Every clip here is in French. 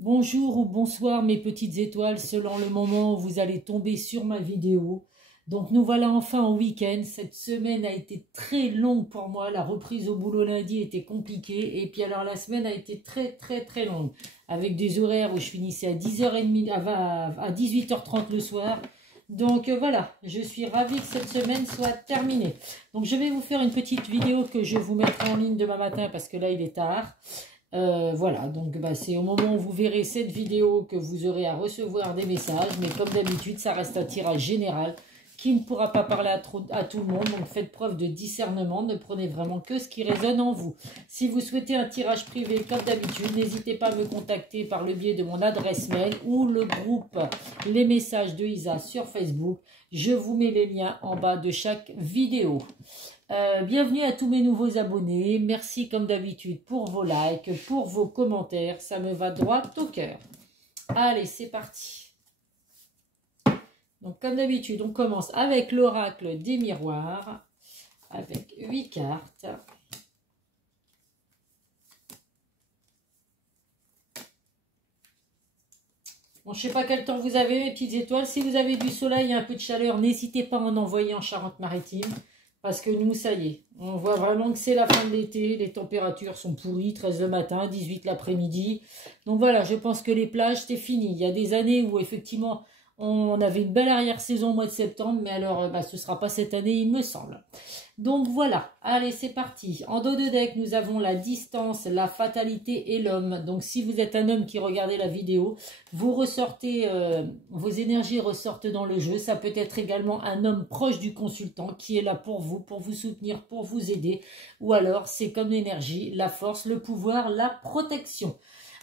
Bonjour ou bonsoir mes petites étoiles selon le moment où vous allez tomber sur ma vidéo. Donc nous voilà enfin au week-end. Cette semaine a été très longue pour moi. La reprise au boulot lundi était compliquée. Et puis alors la semaine a été très longue. Avec des horaires où je finissais à 10h30, à 18h30 le soir. Donc voilà, je suis ravie que cette semaine soit terminée. Donc je vais vous faire une petite vidéo que je vous mettrai en ligne demain matin parce que là il est tard. Voilà, donc c'est au moment où vous verrez cette vidéo que vous aurez à recevoir des messages, mais comme d'habitude, ça reste un tirage général qui ne pourra pas parler à tout le monde, donc faites preuve de discernement, ne prenez vraiment que ce qui résonne en vous. Si vous souhaitez un tirage privé, comme d'habitude, n'hésitez pas à me contacter par le biais de mon adresse mail ou le groupe Les Messages de Isa sur Facebook. Je vous mets les liens en bas de chaque vidéo. Bienvenue à tous mes nouveaux abonnés. Merci comme d'habitude pour vos likes, pour vos commentaires. Ça me va droit au cœur. Allez, c'est parti. Donc comme d'habitude, on commence avec l'oracle des miroirs. Avec 8 cartes. Bon, je ne sais pas quel temps vous avez, mes petites étoiles. Si vous avez du soleil et un peu de chaleur, n'hésitez pas à en envoyer en Charente-Maritime. Parce que nous, ça y est, on voit vraiment que c'est la fin de l'été. Les températures sont pourries, 13 le matin, 18 l'après-midi. Donc voilà, je pense que les plages, c'est fini. Il y a des années où effectivement, on avait une belle arrière-saison au mois de septembre. Mais alors, ce ne sera pas cette année, il me semble. Donc voilà, allez, c'est parti. En dos de deck, nous avons la distance, la fatalité et l'homme. Donc si vous êtes un homme qui regardez la vidéo, vous ressortez, vos énergies ressortent dans le jeu. Ça peut être également un homme proche du consultant qui est là pour vous soutenir, pour vous aider. Ou alors, c'est comme l'énergie, la force, le pouvoir, la protection.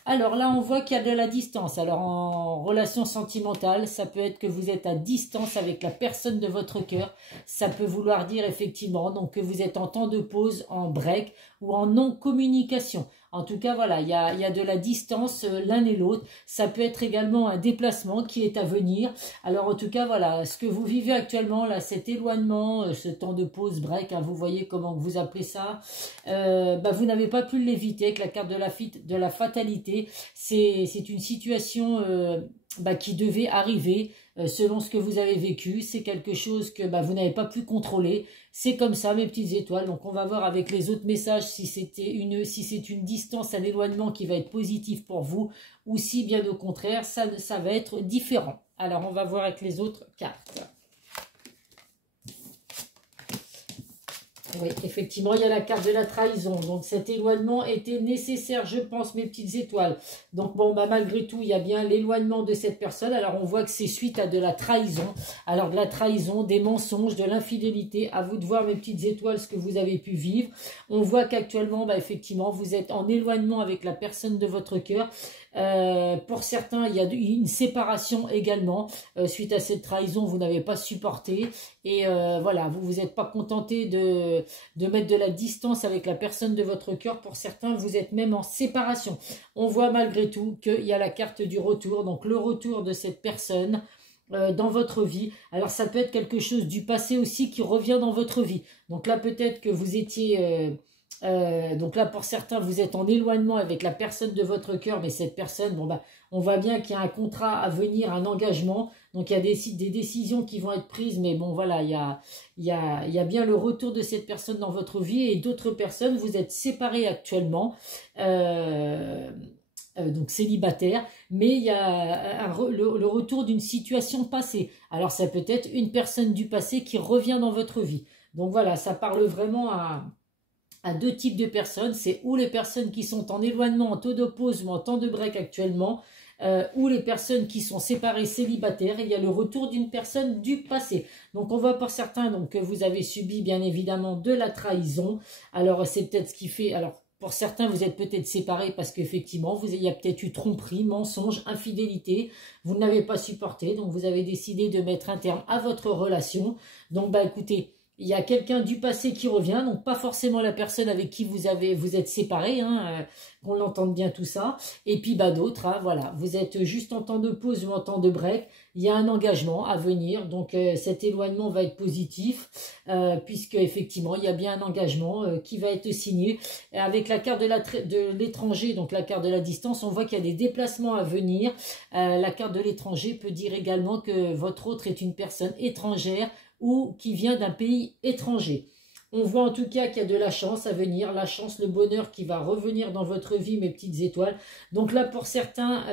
Alors là, on voit qu'il y a de la distance. Alors en relation sentimentale, ça peut être que vous êtes à distance avec la personne de votre cœur. Ça peut vouloir dire effectivement donc que vous êtes en temps de pause, en break ou en non-communication. En tout cas, voilà, il y a de la distance l'un et l'autre. Ça peut être également un déplacement qui est à venir. Alors en tout cas, voilà, ce que vous vivez actuellement, là, cet éloignement, ce temps de pause, break, hein, vous voyez comment vous appelez ça, vous n'avez pas pu l'éviter avec la carte de la fatalité. C'est une situation qui devait arriver selon ce que vous avez vécu. C'est quelque chose que vous n'avez pas pu contrôler. C'est comme ça, mes petites étoiles. Donc, on va voir avec les autres messages si c'est une distance, un éloignement qui va être positif pour vous ou si, bien au contraire, ça va être différent. Alors, on va voir avec les autres cartes. Oui, effectivement, il y a la carte de la trahison. Donc, cet éloignement était nécessaire, je pense, mes petites étoiles. Donc, bon, malgré tout, il y a bien l'éloignement de cette personne. Alors, on voit que c'est suite à de la trahison. Alors, de la trahison, des mensonges, de l'infidélité. À vous de voir, mes petites étoiles, ce que vous avez pu vivre. On voit qu'actuellement, effectivement, vous êtes en éloignement avec la personne de votre cœur. Pour certains, il y a une séparation également. Suite à cette trahison, vous n'avez pas supporté. Et voilà, vous vous êtes pas contenté de mettre de la distance avec la personne de votre cœur. Pour certains, vous êtes même en séparation. On voit malgré tout qu'il y a la carte du retour. Donc le retour de cette personne dans votre vie. Alors ça peut être quelque chose du passé aussi qui revient dans votre vie. Donc là peut-être que vous étiez... donc là pour certains vous êtes en éloignement avec la personne de votre cœur, mais cette personne, on voit bien qu'il y a un contrat à venir, un engagement, donc il y a des décisions qui vont être prises, mais bon voilà, il y a bien le retour de cette personne dans votre vie. Et d'autres personnes, vous êtes séparés actuellement, donc célibataire, mais il y a le retour d'une situation passée. Alors ça peut être une personne du passé qui revient dans votre vie. Donc voilà, ça parle vraiment à deux types de personnes. C'est ou les personnes qui sont en éloignement, en taux de pause ou en temps de break actuellement, ou les personnes qui sont séparées célibataires. Et il y a le retour d'une personne du passé. Donc on voit pour certains donc, que vous avez subi bien évidemment de la trahison. Alors c'est peut-être ce qui fait... Alors pour certains, vous êtes peut-être séparés parce qu'effectivement, il y a peut-être eu tromperie, mensonge, infidélité. Vous ne l'avez pas supporté, donc vous avez décidé de mettre un terme à votre relation. Donc écoutez, il y a quelqu'un du passé qui revient, donc pas forcément la personne avec qui vous êtes séparés, hein, qu'on l'entende bien tout ça. Et puis bah d'autres, hein, voilà, vous êtes juste en temps de pause ou en temps de break. Il y a un engagement à venir, donc cet éloignement va être positif, puisque effectivement il y a bien un engagement qui va être signé. Et avec la carte de l'étranger, donc la carte de la distance, on voit qu'il y a des déplacements à venir. La carte de l'étranger peut dire également que votre autre est une personne étrangère ou qui vient d'un pays étranger. On voit en tout cas qu'il y a de la chance à venir, la chance, le bonheur qui va revenir dans votre vie, mes petites étoiles. Donc là, pour certains,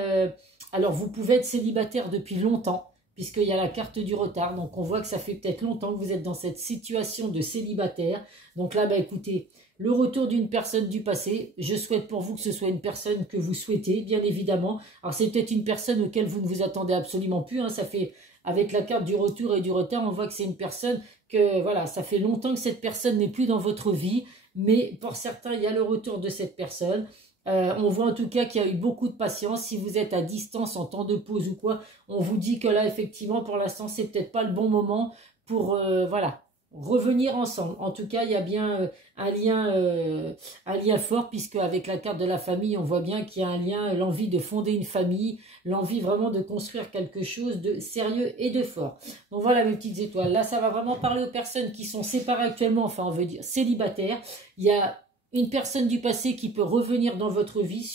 alors vous pouvez être célibataire depuis longtemps, puisqu'il y a la carte du retard. Donc on voit que ça fait peut-être longtemps que vous êtes dans cette situation de célibataire. Donc là, bah écoutez, le retour d'une personne du passé, je souhaite pour vous que ce soit une personne que vous souhaitez, bien évidemment. Alors c'est peut-être une personne auquel vous ne vous attendez absolument plus, hein, ça fait... Avec la carte du retour et du retard, on voit que c'est une personne que, voilà, ça fait longtemps que cette personne n'est plus dans votre vie, mais pour certains, il y a le retour de cette personne. On voit en tout cas qu'il y a eu beaucoup de patience. Si vous êtes à distance en temps de pause ou quoi, on vous dit que là, effectivement, pour l'instant, c'est peut-être pas le bon moment pour, voilà, revenir ensemble. En tout cas, il y a bien un lien fort, puisque avec la carte de la famille, on voit bien qu'il y a un lien, l'envie de fonder une famille, l'envie vraiment de construire quelque chose de sérieux et de fort. Donc voilà mes petites étoiles. Là, ça va vraiment parler aux personnes qui sont séparées actuellement, enfin on veut dire célibataires. Il y a une personne du passé qui peut revenir dans votre vie,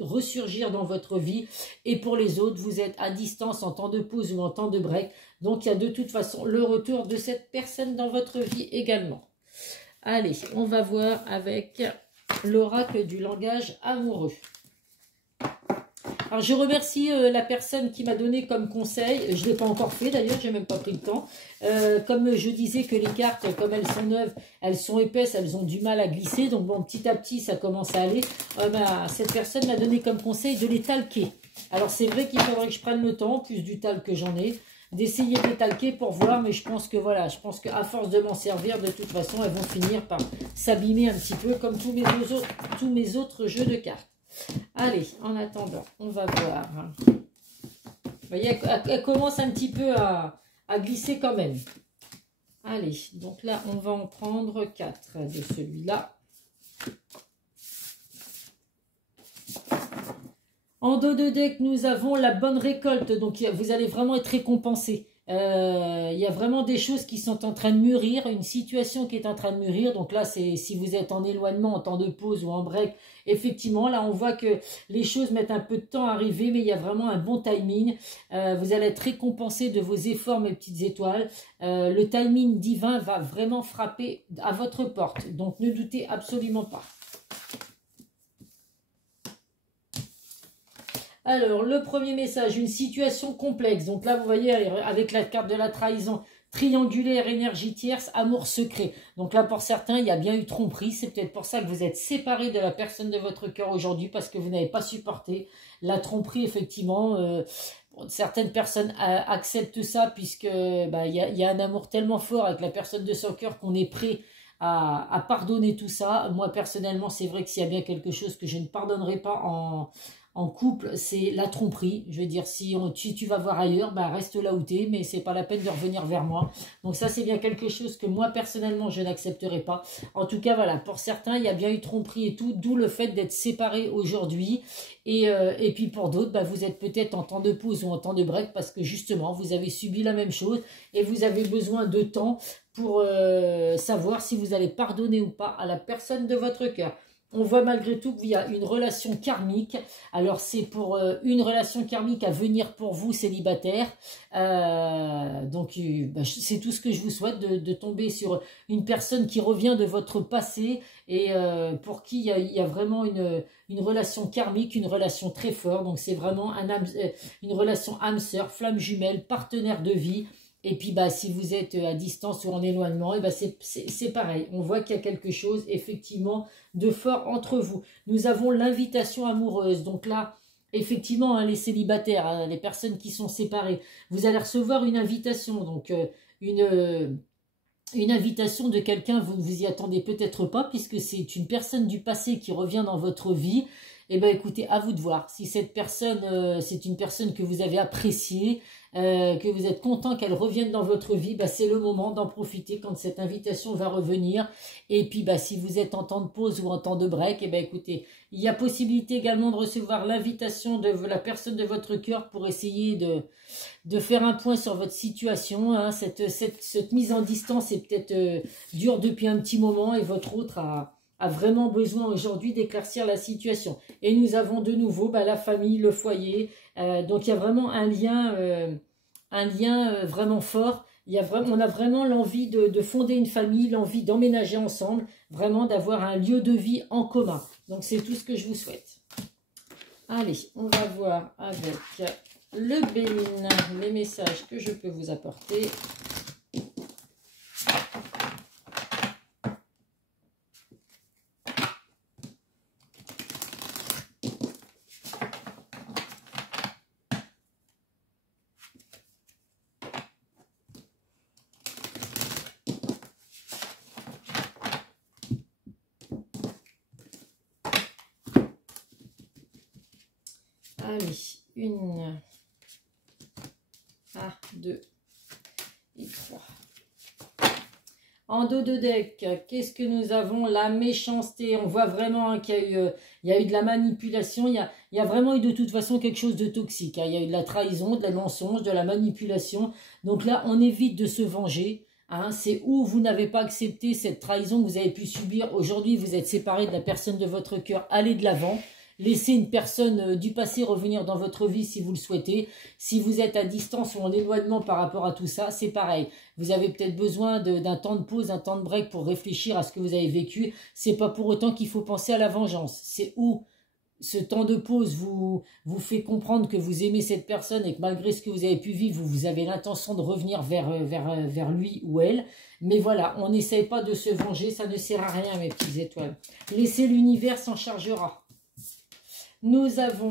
ressurgir dans votre vie. Et pour les autres, vous êtes à distance en temps de pause ou en temps de break. Donc il y a de toute façon le retour de cette personne dans votre vie également. Allez, on va voir avec l'oracle du langage amoureux. Alors je remercie la personne qui m'a donné comme conseil, je ne l'ai pas encore fait d'ailleurs, j'ai même pas pris le temps. Comme je disais que les cartes, comme elles sont neuves, elles sont épaisses, elles ont du mal à glisser, donc bon, petit à petit ça commence à aller. Cette personne m'a donné comme conseil de les talquer. Alors c'est vrai qu'il faudrait que je prenne le temps, plus du talc que j'en ai, d'essayer de les talquer pour voir, mais je pense que voilà, je pense qu'à force de m'en servir, de toute façon, elles vont finir par s'abîmer un petit peu comme tous mes autres jeux de cartes. Allez, en attendant, on va voir. Vous voyez, elle commence un petit peu à glisser quand même. Allez, donc là, on va en prendre 4 de celui-là. En dos de deck, nous avons la bonne récolte. Donc, vous allez vraiment être récompensé. Il y a vraiment des choses qui sont en train de mûrir, une situation qui est en train de mûrir. Donc là, c'est si vous êtes en éloignement, en temps de pause ou en break, effectivement, là, on voit que les choses mettent un peu de temps à arriver, mais il y a vraiment un bon timing. Vous allez être récompensé de vos efforts, mes petites étoiles. Le timing divin va vraiment frapper à votre porte. Donc, ne doutez absolument pas. Alors, le premier message, une situation complexe. Donc là, vous voyez, avec la carte de la trahison, triangulaire, énergie tierce, amour secret. Donc là, pour certains, il y a bien eu tromperie. C'est peut-être pour ça que vous êtes séparés de la personne de votre cœur aujourd'hui, parce que vous n'avez pas supporté la tromperie, effectivement. Certaines personnes acceptent ça, puisque il y a un amour tellement fort avec la personne de son cœur qu'on est prêt à pardonner tout ça. Moi, personnellement, c'est vrai que s'il y a bien quelque chose que je ne pardonnerai pas en couple, c'est la tromperie. Je veux dire, si tu vas voir ailleurs, reste là où tu es, mais c'est pas la peine de revenir vers moi. Donc ça, c'est bien quelque chose que moi, personnellement, je n'accepterai pas. En tout cas, voilà, pour certains, il y a bien eu tromperie et tout, d'où le fait d'être séparés aujourd'hui. Et puis pour d'autres, vous êtes peut-être en temps de pause ou en temps de break, parce que justement, vous avez subi la même chose et vous avez besoin de temps pour savoir si vous allez pardonner ou pas à la personne de votre cœur. On voit malgré tout qu'il y a une relation karmique. Alors, c'est pour une relation karmique à venir pour vous, célibataires. Donc, c'est tout ce que je vous souhaite, de tomber sur une personne qui revient de votre passé et pour qui il y a vraiment une relation karmique, une relation très forte. Donc, c'est vraiment une relation âme-sœur, flamme jumelle, partenaire de vie. Et puis, si vous êtes à distance ou en éloignement, c'est pareil. On voit qu'il y a quelque chose, effectivement, de fort entre vous. Nous avons l'invitation amoureuse. Donc là, effectivement, les célibataires, les personnes qui sont séparées, vous allez recevoir une invitation. Donc, une invitation de quelqu'un, vous ne vous y attendez peut-être pas, puisque c'est une personne du passé qui revient dans votre vie. Eh bien, écoutez, à vous de voir. Si cette personne, c'est une personne que vous avez appréciée, que vous êtes content qu'elle revienne dans votre vie, bah, c'est le moment d'en profiter quand cette invitation va revenir. Et puis, bah, si vous êtes en temps de pause ou en temps de break, eh bien, écoutez, il y a possibilité également de recevoir l'invitation de la personne de votre cœur pour essayer de faire un point sur votre situation. Hein. Cette mise en distance est peut-être dure depuis un petit moment et votre autre a vraiment besoin aujourd'hui d'éclaircir la situation. Et nous avons de nouveau bah, la famille, le foyer. Donc il y a vraiment un lien vraiment fort. On a vraiment l'envie de fonder une famille, l'envie d'emménager ensemble, vraiment d'avoir un lieu de vie en commun. Donc c'est tout ce que je vous souhaite. Allez, on va voir avec le Bénin les messages que je peux vous apporter. Allez, 1, 2 et 3. En dos de deck, qu'est-ce que nous avons? La méchanceté. On voit vraiment hein, qu'il y a eu de la manipulation. Il y a vraiment eu de toute façon quelque chose de toxique. Hein. Il y a eu de la trahison, de la mensonge, de la manipulation. Donc là, on évite de se venger. Hein. C'est où vous n'avez pas accepté cette trahison que vous avez pu subir. Aujourd'hui, vous êtes séparé de la personne de votre cœur. Allez de l'avant. Laissez une personne du passé revenir dans votre vie si vous le souhaitez. Si vous êtes à distance ou en éloignement par rapport à tout ça, c'est pareil. Vous avez peut-être besoin d'un temps de pause, un temps de break pour réfléchir à ce que vous avez vécu. C'est pas pour autant qu'il faut penser à la vengeance. C'est où ce temps de pause vous fait comprendre que vous aimez cette personne et que malgré ce que vous avez pu vivre, vous avez l'intention de revenir vers lui ou elle. Mais voilà, on n'essaye pas de se venger, ça ne sert à rien mes petites étoiles. Laissez l'univers s'en chargera. Nous avons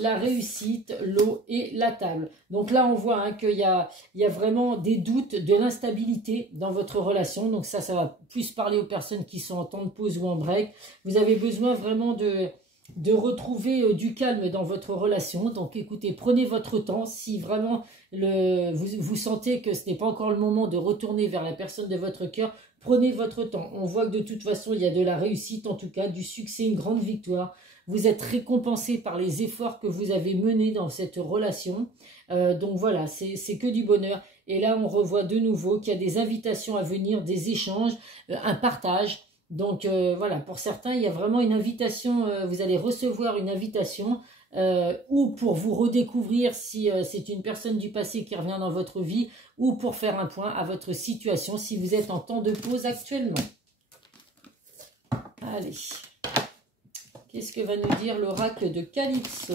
la réussite, l'eau et la table. Donc là, on voit hein, qu'il y a vraiment des doutes, de l'instabilité dans votre relation. Donc ça va plus parler aux personnes qui sont en temps de pause ou en break. Vous avez besoin vraiment de retrouver du calme dans votre relation. Donc écoutez, prenez votre temps. Si vraiment vous sentez que ce n'est pas encore le moment de retourner vers la personne de votre cœur, prenez votre temps. On voit que de toute façon, il y a de la réussite, en tout cas, du succès, une grande victoire. Vous êtes récompensé par les efforts que vous avez menés dans cette relation. Donc voilà, c'est que du bonheur. Et là, on revoit de nouveau qu'il y a des invitations à venir, des échanges, un partage. Donc voilà, pour certains, il y a vraiment une invitation. Vous allez recevoir une invitation ou pour vous redécouvrir si c'est une personne du passé qui revient dans votre vie ou pour faire un point à votre situation si vous êtes en temps de pause actuellement. Allez. Qu'est-ce que va nous dire l'oracle de Calypso?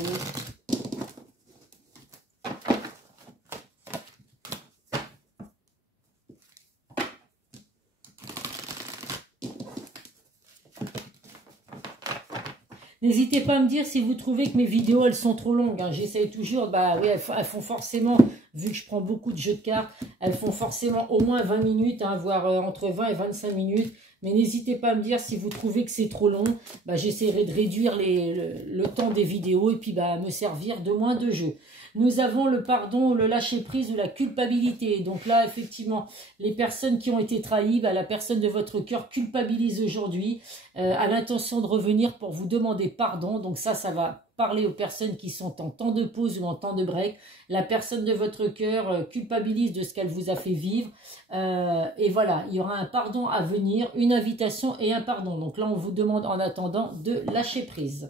N'hésitez pas à me dire si vous trouvez que mes vidéos, elles sont trop longues. Hein. J'essaye toujours, bah oui, elles font forcément, vu que je prends beaucoup de jeux de cartes, elles font forcément au moins 20 minutes, hein, voire entre 20 et 25 minutes. Mais n'hésitez pas à me dire si vous trouvez que c'est trop long. Bah, j'essaierai de réduire le temps des vidéos et puis bah, me servir de moins de jeux. Nous avons le pardon, le lâcher-prise ou la culpabilité. Donc là, effectivement, les personnes qui ont été trahies, bah, la personne de votre cœur culpabilise aujourd'hui, a l'intention de revenir pour vous demander pardon. Donc ça va parler aux personnes qui sont en temps de pause ou en temps de break. La personne de votre cœur culpabilise de ce qu'elle vous a fait vivre. Et voilà, il y aura un pardon à venir, une invitation et un pardon. Donc là, on vous demande en attendant de lâcher prise.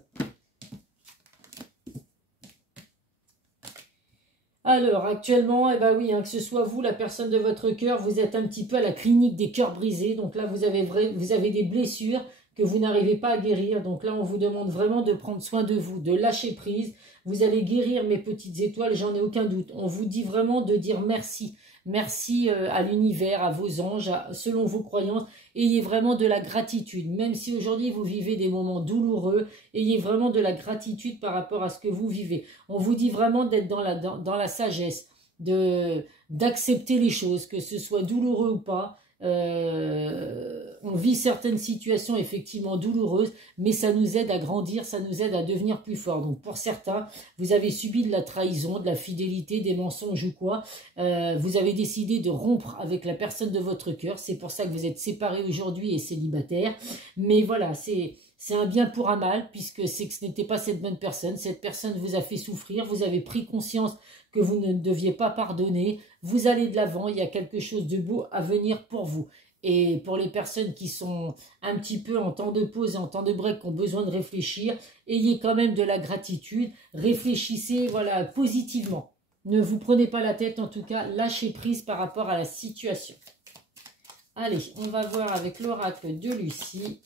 Alors, actuellement, eh ben oui, hein, que ce soit vous, la personne de votre cœur, vous êtes un petit peu à la clinique des cœurs brisés. Donc là, vous avez des blessures que vous n'arrivez pas à guérir. Donc là, on vous demande vraiment de prendre soin de vous, de lâcher prise. Vous allez guérir mes petites étoiles, j'en ai aucun doute. On vous dit vraiment de dire merci. Merci à l'univers, à vos anges, selon vos croyances. Ayez vraiment de la gratitude. Même si aujourd'hui vous vivez des moments douloureux, ayez vraiment de la gratitude par rapport à ce que vous vivez. On vous dit vraiment d'être dans la sagesse, d'accepter les choses, que ce soit douloureux ou pas. on vit certaines situations effectivement douloureuses, mais ça nous aide à grandir, ça nous aide à devenir plus fort. Donc pour certains, vous avez subi de la trahison, de la fidélité, des mensonges ou quoi. Vous avez décidé de rompre avec la personne de votre cœur. C'est pour ça que vous êtes séparés aujourd'hui et célibataires. Mais voilà, c'est un bien pour un mal, puisque c'est que ce n'était pas cette bonne personne. Cette personne vous a fait souffrir, vous avez pris conscience que vous ne deviez pas pardonner. Vous allez de l'avant, il y a quelque chose de beau à venir pour vous. Et pour les personnes qui sont un petit peu en temps de pause et en temps de break, qui ont besoin de réfléchir, ayez quand même de la gratitude. Réfléchissez, voilà, positivement. Ne vous prenez pas la tête, en tout cas, lâchez prise par rapport à la situation. Allez, on va voir avec l'oracle de Lucie.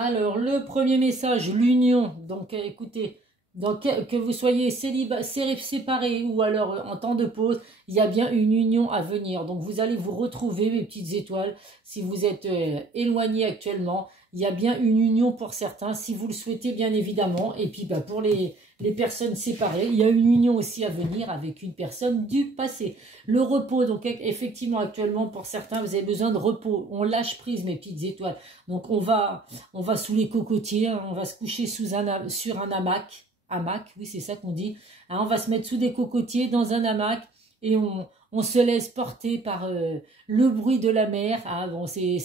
Alors, le premier message, l'union. Donc, écoutez, que vous soyez séparés ou alors en temps de pause, il y a bien une union à venir. Donc, vous allez vous retrouver, mes petites étoiles, si vous êtes éloignés actuellement. Il y a bien une union pour certains, si vous le souhaitez, bien évidemment. Et puis, bah, pour les personnes séparées, il y a une union aussi à venir avec une personne du passé. Le repos, donc effectivement, actuellement, pour certains, vous avez besoin de repos. On lâche prise, mes petites étoiles. Donc, on va sous les cocotiers, hein, on va se coucher sur un hamac. Hamac, oui, c'est ça qu'on dit. Hein, on va se mettre sous des cocotiers, dans un hamac, et on se laisse porter par le bruit de la mer. Ah, bon, c'est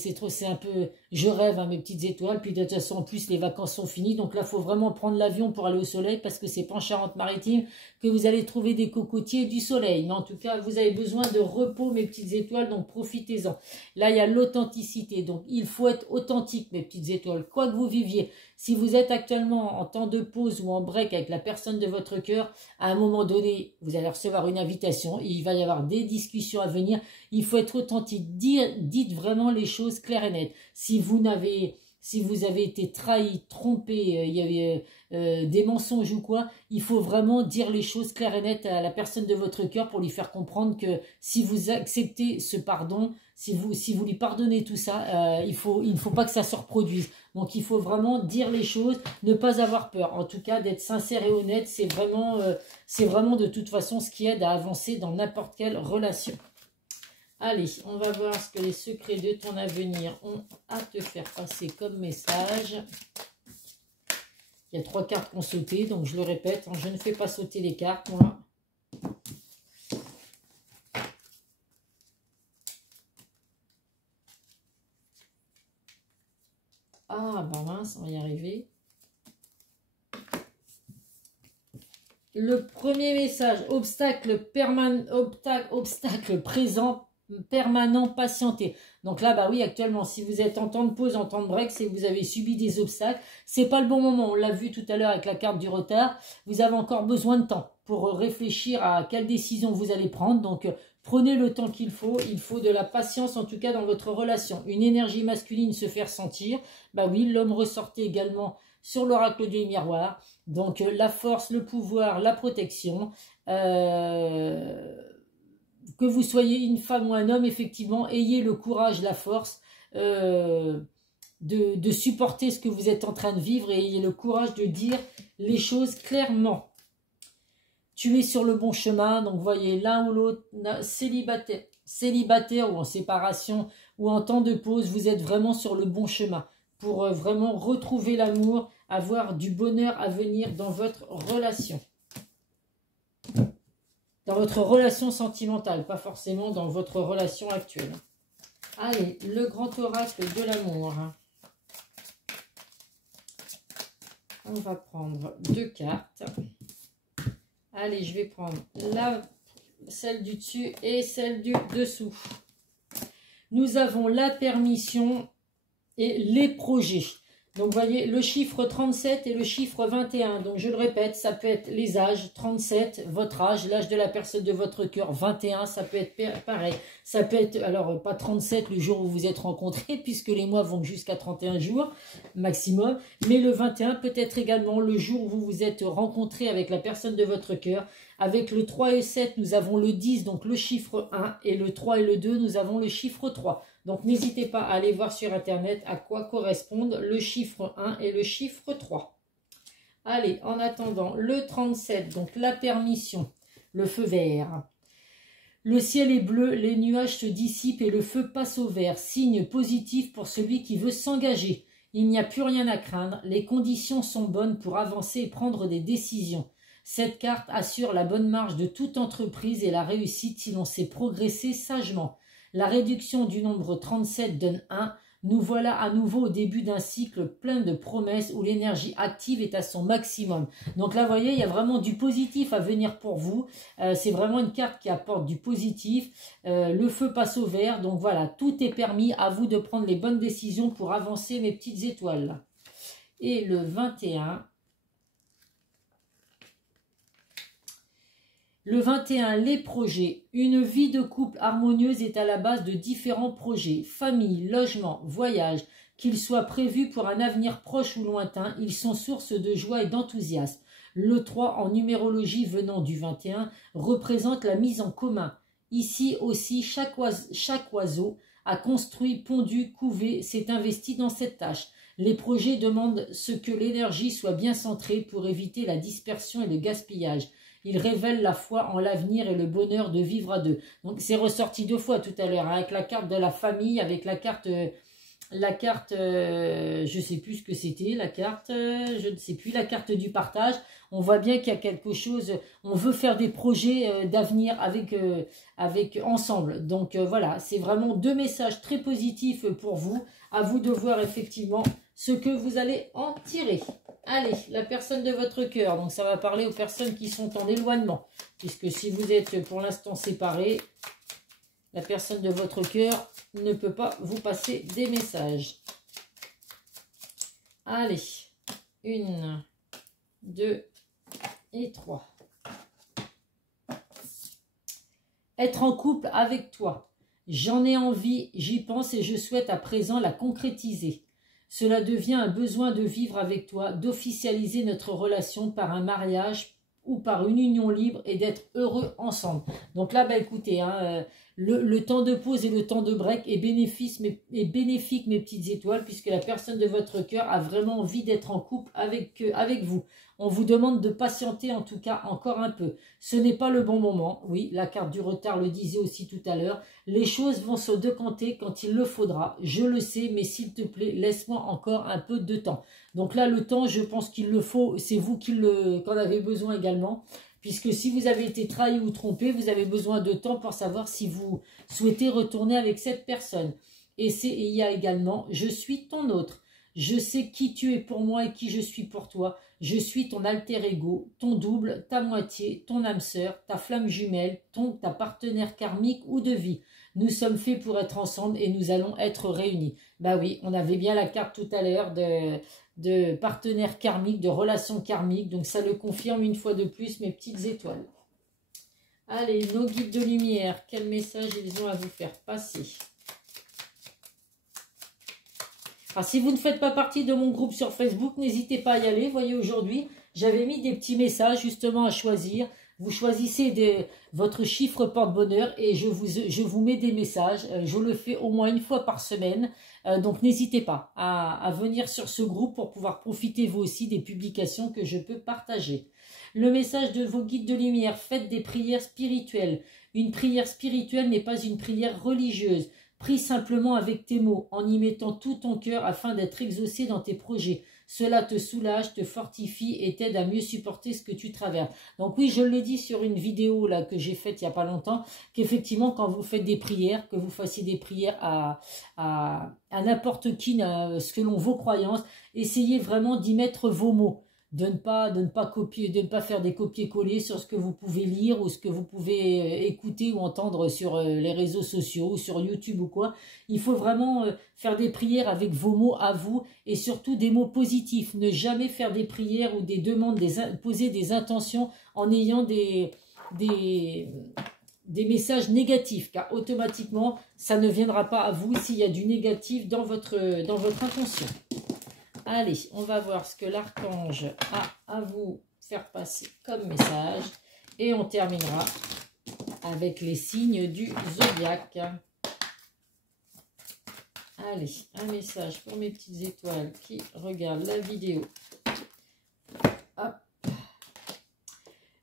un peu... Je rêve, hein, mes petites étoiles. Puis de toute façon, en plus, les vacances sont finies. Donc là, il faut vraiment prendre l'avion pour aller au soleil parce que c'est pas en Charente-Maritime que vous allez trouver des cocotiers et du soleil. Mais en tout cas, vous avez besoin de repos, mes petites étoiles. Donc profitez-en. Là, il y a l'authenticité. Donc il faut être authentique, mes petites étoiles. Quoi que vous viviez. Si vous êtes actuellement en temps de pause ou en break avec la personne de votre cœur, à un moment donné, vous allez recevoir une invitation. Il va y avoir des discussions à venir. Il faut être authentique. Dites vraiment les choses claires et nettes. Si vous avez été trahi, trompé, il y avait des mensonges ou quoi, il faut vraiment dire les choses claires et nettes à la personne de votre cœur pour lui faire comprendre que si vous acceptez ce pardon, si vous lui pardonnez tout ça, il ne faut pas que ça se reproduise. Donc il faut vraiment dire les choses, ne pas avoir peur. En tout cas, d'être sincère et honnête, c'est vraiment de toute façon ce qui aide à avancer dans n'importe quelle relation. Allez, on va voir ce que les secrets de ton avenir ont à te faire passer comme message. Il y a 3 cartes qui ont sauté, donc je le répète, je ne fais pas sauter les cartes, moi. Ah, bah mince, on va y arriver. Le premier message, obstacle présent, permanent, patienter. Donc là, bah oui, actuellement, si vous êtes en temps de pause, en temps de break, c'est que vous avez subi des obstacles. C'est pas le bon moment. On l'a vu tout à l'heure avec la carte du retard. Vous avez encore besoin de temps pour réfléchir à quelle décision vous allez prendre. Donc, prenez le temps qu'il faut. Il faut de la patience, en tout cas, dans votre relation. Une énergie masculine se fait ressentir. Bah oui, l'homme ressortait également sur l'oracle du miroir. Donc, la force, le pouvoir, la protection. Que vous soyez une femme ou un homme, effectivement, ayez le courage, la force de supporter ce que vous êtes en train de vivre et ayez le courage de dire les choses clairement. Tu es sur le bon chemin, donc voyez, l'un ou l'autre, célibataire ou en séparation ou en temps de pause, vous êtes vraiment sur le bon chemin pour vraiment retrouver l'amour, avoir du bonheur à venir dans votre relation. Dans votre relation sentimentale, pas forcément dans votre relation actuelle. Allez, le grand oracle de l'amour. On va prendre 2 cartes. Allez, je vais prendre celle du dessus et celle du dessous. Nous avons la permission et les projets. Donc, vous voyez, le chiffre 37 et le chiffre 21. Donc, je le répète, ça peut être les âges. 37, votre âge, l'âge de la personne de votre cœur. 21, ça peut être pareil. Ça peut être, alors, pas 37 le jour où vous êtes rencontrés, puisque les mois vont jusqu'à 31 jours maximum. Mais le 21 peut être également le jour où vous vous êtes rencontrés avec la personne de votre cœur. Avec le 3 et 7, nous avons le 10, donc le chiffre 1. Et le 3 et le 2, nous avons le chiffre 3. Donc, n'hésitez pas à aller voir sur Internet à quoi correspondent le chiffre 1 et le chiffre 3. Allez, en attendant, le 37, donc la permission, le feu vert. Le ciel est bleu, les nuages se dissipent et le feu passe au vert. Signe positif pour celui qui veut s'engager. Il n'y a plus rien à craindre, les conditions sont bonnes pour avancer et prendre des décisions. Cette carte assure la bonne marche de toute entreprise et la réussite si l'on sait progresser sagement. La réduction du nombre 37 donne 1. Nous voilà à nouveau au début d'un cycle plein de promesses où l'énergie active est à son maximum. Donc là, vous voyez, il y a vraiment du positif à venir pour vous. C'est vraiment une carte qui apporte du positif. Le feu passe au vert. Donc voilà, tout est permis. À vous de prendre les bonnes décisions pour avancer, mes petites étoiles. Et le 21... Le 21, les projets. Une vie de couple harmonieuse est à la base de différents projets. Famille, logement, voyage. Qu'ils soient prévus pour un avenir proche ou lointain, ils sont source de joie et d'enthousiasme. Le 3, en numérologie venant du 21, représente la mise en commun. Ici aussi, chaque oiseau a construit, pondu, couvé, s'est investi dans cette tâche. Les projets demandent ce que l'énergie soit bien centrée pour éviter la dispersion et le gaspillage. Il révèle la foi en l'avenir et le bonheur de vivre à deux. Donc, c'est ressorti 2 fois tout à l'heure, hein, avec la carte de la famille, avec la carte, je ne sais plus ce que c'était, je ne sais plus, la carte du partage. On voit bien qu'il y a quelque chose, on veut faire des projets d'avenir ensemble. Donc, voilà, c'est vraiment 2 messages très positifs pour vous. À vous de voir effectivement ce que vous allez en tirer. Allez, la personne de votre cœur. Donc, ça va parler aux personnes qui sont en éloignement. Puisque si vous êtes pour l'instant séparés, la personne de votre cœur ne peut pas vous passer des messages. Allez, 1, 2 et 3. Être en couple avec toi. J'en ai envie, j'y pense et je souhaite à présent la concrétiser. Cela devient un besoin de vivre avec toi, d'officialiser notre relation par un mariage ou par une union libre et d'être heureux ensemble. Donc là, bah, écoutez, hein, le temps de pause et le temps de break est bénéfique, mes petites étoiles, puisque la personne de votre cœur a vraiment envie d'être en couple avec vous. On vous demande de patienter en tout cas encore un peu. Ce n'est pas le bon moment. Oui, la carte du retard le disait aussi tout à l'heure. Les choses vont se décanter quand il le faudra. Je le sais, mais s'il te plaît, laisse-moi encore un peu de temps. Donc là, le temps, je pense qu'il le faut. C'est vous qu'en avez besoin également. Puisque si vous avez été trahi ou trompé, vous avez besoin de temps pour savoir si vous souhaitez retourner avec cette personne. Et il y a également « Je suis ton autre ». Je sais qui tu es pour moi et qui je suis pour toi. Je suis ton alter ego, ton double, ta moitié, ton âme sœur, ta flamme jumelle, ta partenaire karmique ou de vie. Nous sommes faits pour être ensemble et nous allons être réunis. Bah oui, on avait bien la carte tout à l'heure de partenaire karmique, de relation karmique. Donc ça le confirme une fois de plus, mes petites étoiles. Allez, nos guides de lumière, quel message ils ont à vous faire passer? Alors, si vous ne faites pas partie de mon groupe sur Facebook, n'hésitez pas à y aller. Vous voyez, aujourd'hui, j'avais mis des petits messages justement à choisir. Vous choisissez votre chiffre porte-bonheur et je vous mets des messages. Je le fais au moins 1 fois par semaine. Donc, n'hésitez pas à venir sur ce groupe pour pouvoir profiter vous aussi des publications que je peux partager. Le message de vos guides de lumière, faites des prières spirituelles. Une prière spirituelle n'est pas une prière religieuse. Prie simplement avec tes mots, en y mettant tout ton cœur afin d'être exaucé dans tes projets. Cela te soulage, te fortifie et t'aide à mieux supporter ce que tu traverses. Donc oui, je l'ai dit sur une vidéo là que j'ai faite il n'y a pas longtemps, qu'effectivement quand vous faites des prières, que vous fassiez des prières à n'importe qui selon vos croyances, essayez vraiment d'y mettre vos mots. de ne pas copier, de ne pas faire des copier-coller sur ce que vous pouvez lire ou ce que vous pouvez écouter ou entendre sur les réseaux sociaux, sur YouTube ou quoi. Il faut vraiment faire des prières avec vos mots à vous et surtout des mots positifs. Ne jamais faire des prières ou des demandes, poser des intentions en ayant des messages négatifs, car automatiquement, ça ne viendra pas à vous s'il y a du négatif dans votre intention. Allez, on va voir ce que l'archange a à vous faire passer comme message. Et on terminera avec les signes du zodiaque. Allez, un message pour mes petites étoiles qui regardent la vidéo. Hop.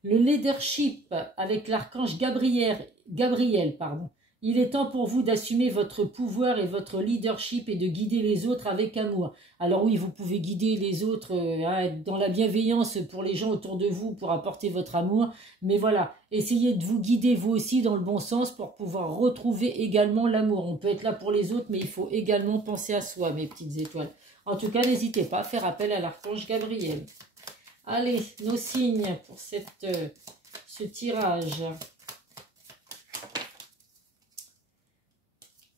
Le leadership avec l'archange Gabriel, pardon. Il est temps pour vous d'assumer votre pouvoir et votre leadership et de guider les autres avec amour. Alors oui, vous pouvez guider les autres dans la bienveillance pour les gens autour de vous, pour apporter votre amour. Mais voilà, essayez de vous guider vous aussi dans le bon sens pour pouvoir retrouver également l'amour. On peut être là pour les autres, mais il faut également penser à soi, mes petites étoiles. En tout cas, n'hésitez pas à faire appel à l'archange Gabriel. Allez, nos signes pour ce tirage.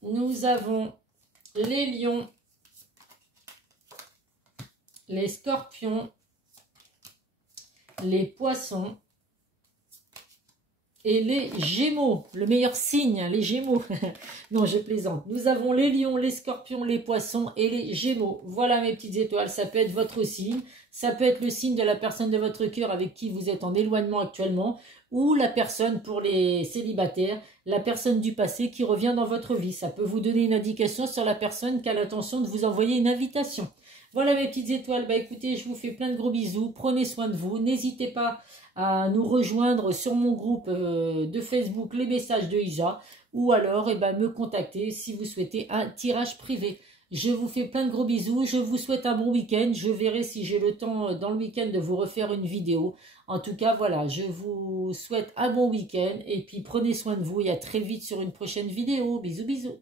Nous avons les lions, les scorpions, les poissons et les gémeaux. Le meilleur signe, les gémeaux. Non, je plaisante. Nous avons les lions, les scorpions, les poissons et les gémeaux. Voilà mes petites étoiles. Ça peut être votre signe. Ça peut être le signe de la personne de votre cœur avec qui vous êtes en éloignement actuellement. Ou la personne pour les célibataires, la personne du passé qui revient dans votre vie. Ça peut vous donner une indication sur la personne qui a l'intention de vous envoyer une invitation. Voilà mes petites étoiles. Bah écoutez, je vous fais plein de gros bisous. Prenez soin de vous. N'hésitez pas à nous rejoindre sur mon groupe de Facebook Les Messages de Isa. Ou alors me contacter si vous souhaitez un tirage privé. Je vous fais plein de gros bisous. Je vous souhaite un bon week-end. Je verrai si j'ai le temps dans le week-end de vous refaire une vidéo. En tout cas, voilà, je vous souhaite un bon week-end. Et puis, prenez soin de vous et à très vite sur une prochaine vidéo. Bisous, bisous.